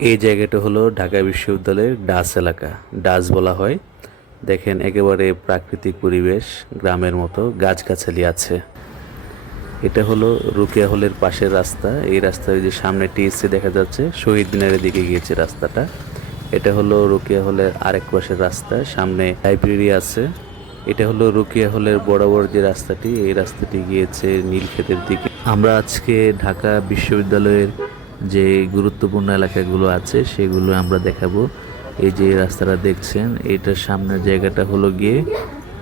এই জায়গাটা হলো ঢাকা বিশ্ববিদ্যালয়ের ডাস এলাকা। ডাস বলা হয়। দেখেন একেবারে প্রাকৃতিক পরিবেশ, গ্রামের মতো গাছগাছালি আছে। এটা হলো রোকেয়া হলের পাশের রাস্তা। এই রাস্তায় যে সামনে টিএসসি দেখা যাচ্ছে, শহীদ মিনারের দিকে গিয়েছে রাস্তাটা। এটা হলো রোকেয়া হলের আরেক পাশের রাস্তা, সামনে লাইব্রেরি আছে। এটা হলো রোকেয়া হলের বরাবর যে রাস্তাটি, এই রাস্তাটি গিয়েছে নীলক্ষেতের দিকে। আমরা আজকে ঢাকা বিশ্ববিদ্যালয়ের যে গুরুত্বপূর্ণ এলাকাগুলো আছে সেগুলো আমরা দেখাবো। এই যে রাস্তাটা দেখছেন, এটার সামনের জায়গাটা হলো গিয়ে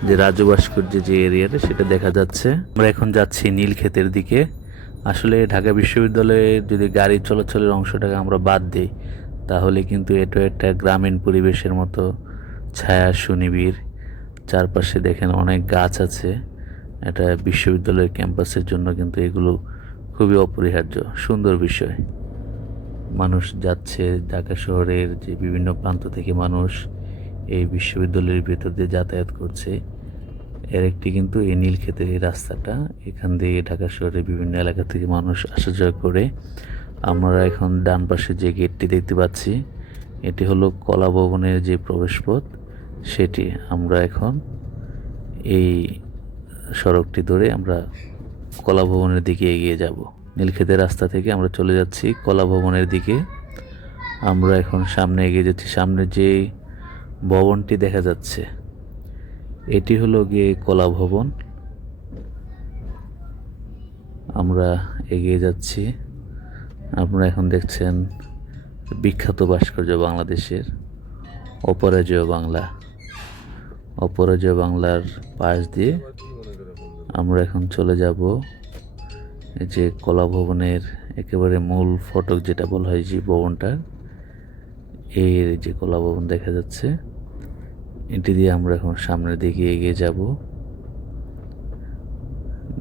যে রাজু ভাস্কর্যের যে এরিয়াটা সেটা দেখা যাচ্ছে। আমরা এখন যাচ্ছি নীলক্ষেতের দিকে। আসলে ঢাকা বিশ্ববিদ্যালয়ে যদি গাড়ি চলাচলের অংশটাকে আমরা বাদ দিই, তাহলে কিন্তু এটা একটা গ্রামীণ পরিবেশের মতো ছায়া সুনিবিড়। চারপাশে দেখেন অনেক গাছ আছে। এটা বিশ্ববিদ্যালয়ের ক্যাম্পাসের জন্য কিন্তু এগুলো খুবই অপরিহার্য, সুন্দর বিষয়। মানুষ যাচ্ছে, ঢাকা শহরের যে বিভিন্ন প্রান্ত থেকে মানুষ এই বিশ্ববিদ্যালয়ের ভেতর দিয়ে যাতায়াত করছে। এর একটি কিন্তু এই নীলক্ষেতের এই রাস্তাটা, এখান দিয়ে ঢাকা শহরের বিভিন্ন এলাকা থেকে মানুষ আসা যাওয়া করে। আমরা এখন ডান পাশে যে গেটটি দেখতে পাচ্ছি, এটি হলো কলা ভবনের যে প্রবেশপথ সেটি। আমরা এখন এই সড়কটি ধরে আমরা কলা ভবনের দিকে এগিয়ে যাব। নীলক্ষেতের রাস্তা থেকে আমরা চলে যাচ্ছি কলা ভবনের দিকে। আমরা এখন সামনে এগিয়ে যাচ্ছি। সামনে যে ভবনটি দেখা যাচ্ছে এটি হলো গিয়ে কলা ভবন। আমরা এগিয়ে যাচ্ছি। আপনারা এখন দেখছেন বিখ্যাত ভাস্কর্য বাংলাদেশের অপরাজেয় বাংলা। অপরাজেয় বাংলার পাশ দিয়ে আমরা এখন চলে যাব এই যে কলা ভবনের একেবারে মূল ফটক যেটা বলা হয়, যে ভবনটার, এই যে কলা ভবন দেখা যাচ্ছে, এটি দিয়ে আমরা এখন সামনের দিকে এগিয়ে যাব।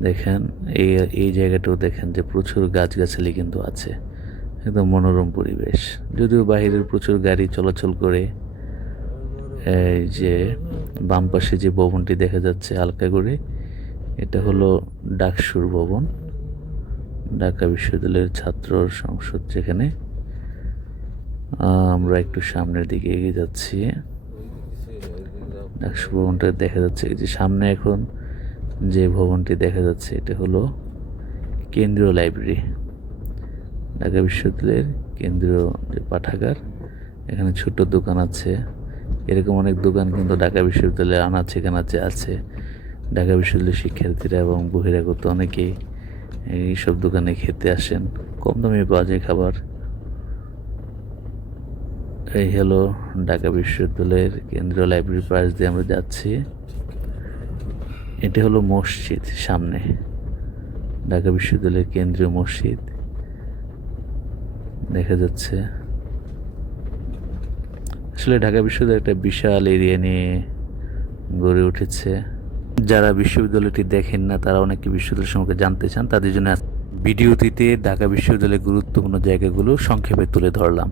দেখেন এই জায়গাটাও দেখেন যে প্রচুর গাছগাছালি কিন্তু আছে, একদম মনোরম পরিবেশ। যদিও বাহিরের প্রচুর গাড়ি চলাচল করে। এই যে বাম পাশে যে ভবনটি দেখা যাচ্ছে হালকা করে, এটা হলো ডাকসুর ভবন, ঢাকা বিশ্ববিদ্যালয়ের ছাত্র সংসদ যেখানে। আমরা একটু সামনের দিকে এগিয়ে যাচ্ছি। ডাকসু ভবনটা দেখা যাচ্ছে। যে সামনে এখন যে ভবনটি দেখা যাচ্ছে এটা হলো কেন্দ্রীয় লাইব্রেরি, ঢাকা বিশ্ববিদ্যালয়ের কেন্দ্রীয় যে পাঠাগার। এখানে ছোট্ট দোকান আছে। এরকম অনেক দোকান কিন্তু ঢাকা বিশ্ববিদ্যালয়ে আনাচে কানাচে আছে। ঢাকা বিশ্ববিদ্যালয়ের শিক্ষার্থীরা এবং বহিরাগত অনেকেই এইসব দোকানে খেতে আসেন, কম দামে পাওয়া যায় খাবার। এই হলো ঢাকা বিশ্ববিদ্যালয়ের কেন্দ্রীয় লাইব্রেরির পাশ দিয়ে আমরা যাচ্ছি। এটি হলো মসজিদ, সামনে ঢাকা বিশ্ববিদ্যালয়ের কেন্দ্রীয় মসজিদ দেখা যাচ্ছে। আসলে ঢাকা বিশ্ববিদ্যালয় একটা বিশাল এরিয়া নিয়ে গড়ে উঠেছে। যারা বিশ্ববিদ্যালয়টি দেখেন না, তারা অনেকে বিশ্ববিদ্যালয় সম্পর্কে জানতে চান, তাদের জন্য ভিডিওটিতে ঢাকা বিশ্ববিদ্যালয়ের গুরুত্বপূর্ণ জায়গাগুলো সংক্ষেপে তুলে ধরলাম।